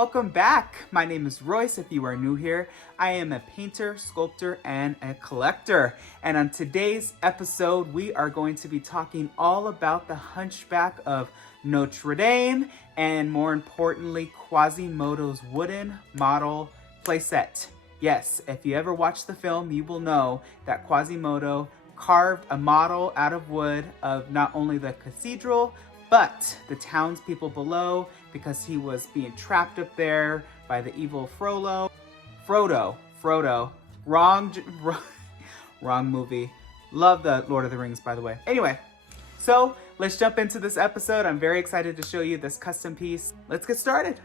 welcome back. My name is Royce. If you are new here, I am a painter, sculptor, and a collector. And on today's episode, we are going to be talking all about the Hunchback of Notre Dame, and more importantly, Quasimodo's wooden model playset. Yes, if you ever watched the film, you will know that Quasimodo carved a model out of wood of not only the cathedral, but the townspeople below, because he was being trapped up there by the evil Frodo. Wrong movie. Love the Lord of the Rings, by the way. Anyway, so let's jump into this episode. I'm very excited to show you this custom piece. Let's get started.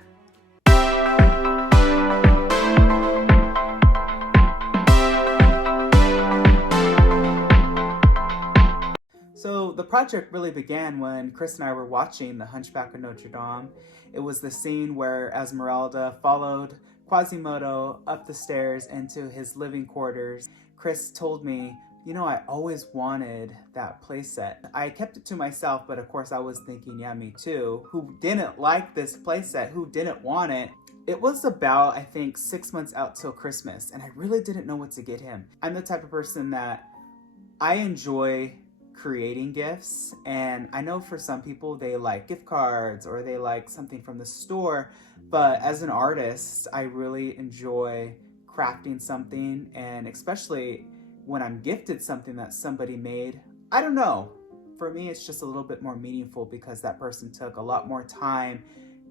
So the project really began when Chris and I were watching The Hunchback of Notre Dame. It was the scene where Esmeralda followed Quasimodo up the stairs into his living quarters. Chris told me, you know, I always wanted that playset. I kept it to myself, but of course I was thinking, yeah, me too. Who didn't like this playset? Who didn't want it? It was about, I think, 6 months out till Christmas, and I really didn't know what to get him. I'm the type of person that I enjoy creating gifts, and I know for some people they like gift cards or they like something from the store, but as an artist I really enjoy crafting something, and especially when I'm gifted something that somebody made. I don't know, for me it's just a little bit more meaningful because that person took a lot more time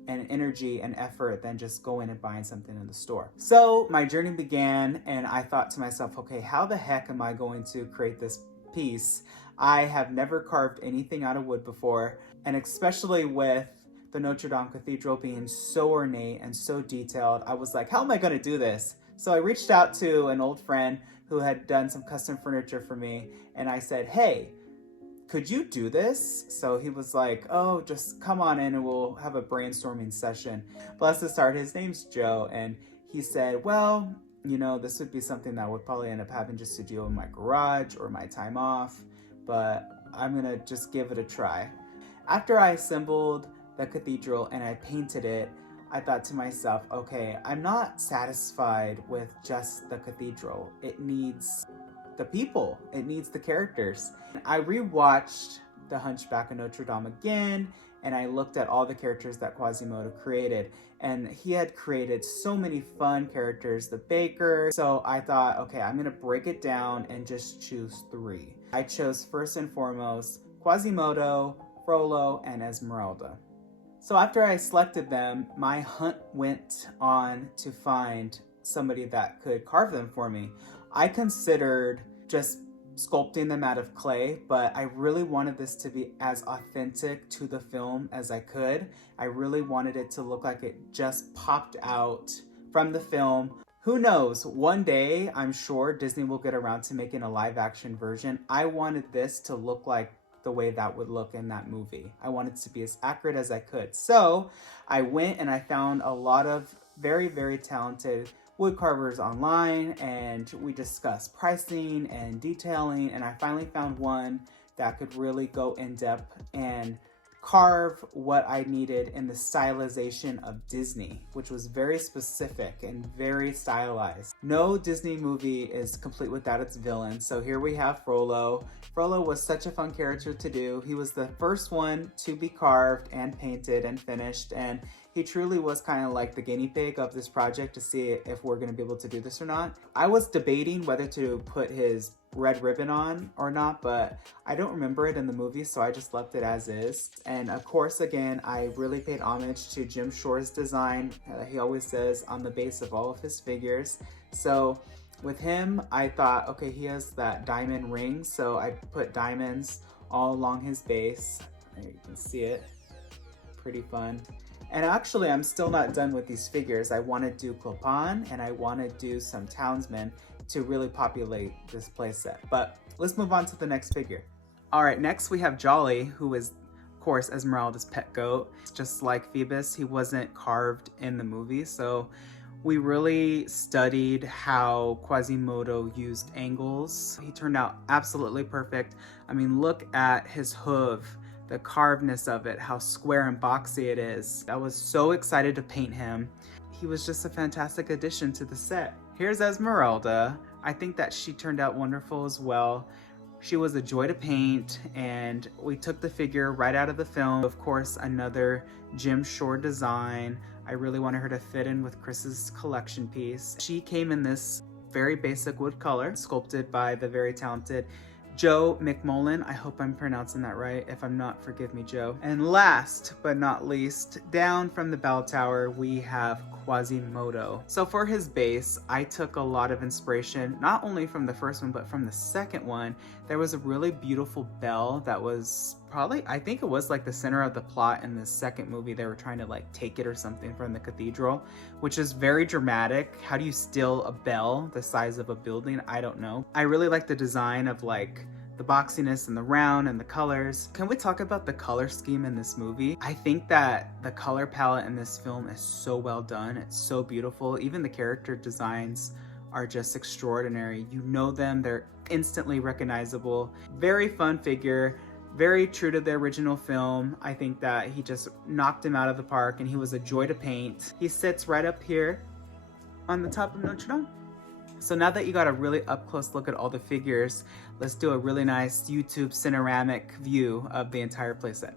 and energy and effort than just going and buying something in the store. So my journey began, and I thought to myself, okay, how the heck am I going to create this piece? I have never carved anything out of wood before, and especially with the Notre Dame Cathedral being so ornate and so detailed, I was like, how am I going to do this? So I reached out to an old friend who had done some custom furniture for me, and I said, hey, could you do this? So he was like, oh, just come on in and we'll have a brainstorming session. Bless his heart, his name's Joe, and he said, well, you know, this would be something that I would probably end up having just to do in my garage or my time off, but I'm gonna just give it a try. After I assembled the cathedral and I painted it, I thought to myself, okay, I'm not satisfied with just the cathedral. It needs the people, it needs the characters. I rewatched The Hunchback of Notre Dame again, and I looked at all the characters that Quasimodo created, and he had created so many fun characters, the baker. So I thought, okay, I'm gonna break it down and just choose 3. I chose first and foremost Quasimodo, Frollo, and Esmeralda. So after I selected them, my hunt went on to find somebody that could carve them for me. I considered just sculpting them out of clay, but I really wanted this to be as authentic to the film as I could. I really wanted it to look like it just popped out from the film. Who knows, one day I'm sure Disney will get around to making a live action version. I wanted this to look like the way that would look in that movie. I wanted to be as accurate as I could. So I went and I found a lot of very, very talented wood carvers online, and we discussed pricing and detailing, and I finally found one that could really go in depth and carve what I needed in the stylization of Disney, which was very specific and very stylized. No Disney movie is complete without its villain, so here we have Frollo. Frollo was such a fun character to do. He was the first one to be carved and painted and finished, and he truly was kind of like the guinea pig of this project to see if we're going to be able to do this or not. I was debating whether to put his red ribbon on or not, but I don't remember it in the movie, so I just left it as is. And of course, again, I really paid homage to Jim Shore's design. He always says on the base of all of his figures. So with him, I thought, okay, he has that diamond ring, so I put diamonds all along his base. There you can see it. Pretty fun. And actually, I'm still not done with these figures. I want to do Clopin and I want to do some townsmen to really populate this playset. But let's move on to the next figure. All right, next we have Jolly, who is, of course, Esmeralda's pet goat. Just like Phoebus, he wasn't carved in the movie, so we really studied how Quasimodo used angles. He turned out absolutely perfect. I mean, look at his hoof, the carvedness of it, how square and boxy it is. I was so excited to paint him. he was just a fantastic addition to the set. Here's Esmeralda. I think that she turned out wonderful as well. She was a joy to paint, and we took the figure right out of the film. Of course, another Jim Shore design. I really wanted her to fit in with Chris's collection piece. She came in this very basic wood color, sculpted by the very talented Joe McMullen. I hope I'm pronouncing that right. If I'm not, forgive me, Joe. And last but not least, down from the bell tower, we have Quasimodo. So for his base, I took a lot of inspiration, not only from the first one, but from the second one. There was a really beautiful bell that was probably, I think it was like the center of the plot in the second movie. They were trying to like take it or something from the cathedral, which is very dramatic. How do you steal a bell the size of a building? I don't know. I really like the design of like the boxiness and the round and the colors. Can we talk about the color scheme in this movie? I think that the color palette in this film is so well done. It's so beautiful. Even the character designs are just extraordinary. You know them, they're instantly recognizable. Very fun figure, very true to the original film. I think that he just knocked him out of the park, and he was a joy to paint. He sits right up here on the top of Notre Dame. So now that you got a really up close look at all the figures, let's do a really nice YouTube panoramic view of the entire playset.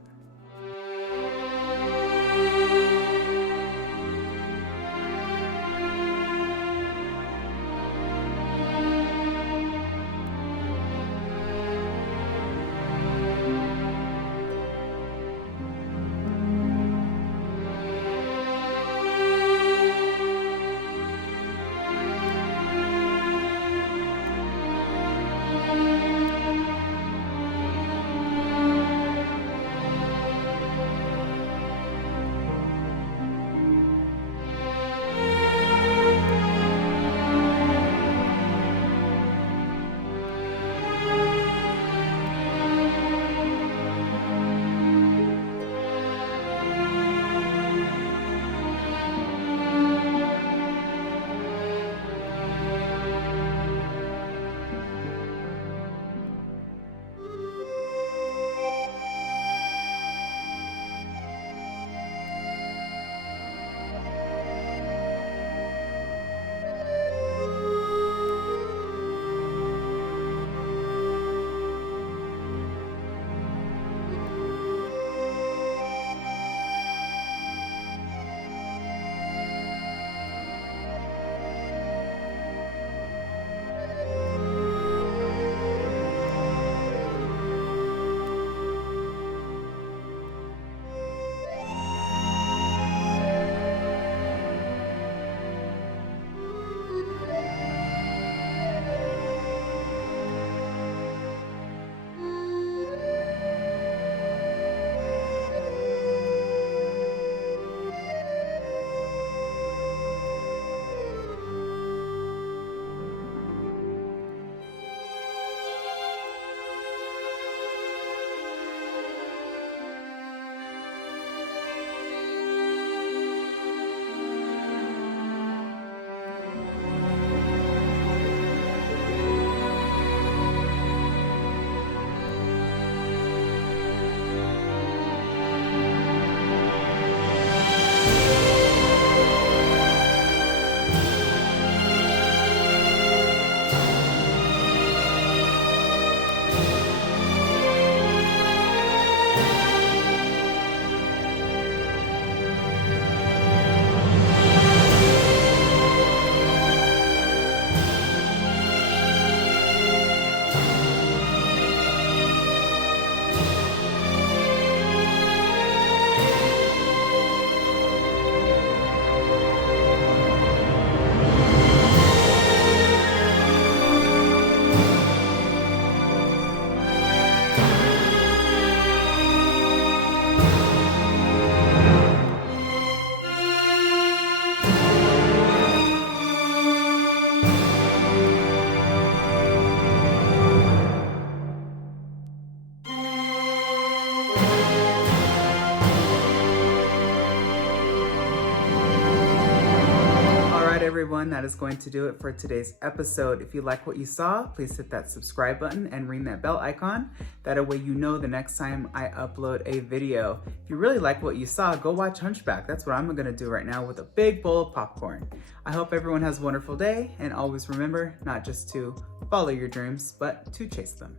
everyone. That is going to do it for today's episode. If you like what you saw, please hit that subscribe button and ring that bell icon. That way you know the next time I upload a video. If you really like what you saw, go watch Hunchback. That's what I'm gonna do right now with a big bowl of popcorn. I hope everyone has a wonderful day, and always remember not just to follow your dreams, but to chase them.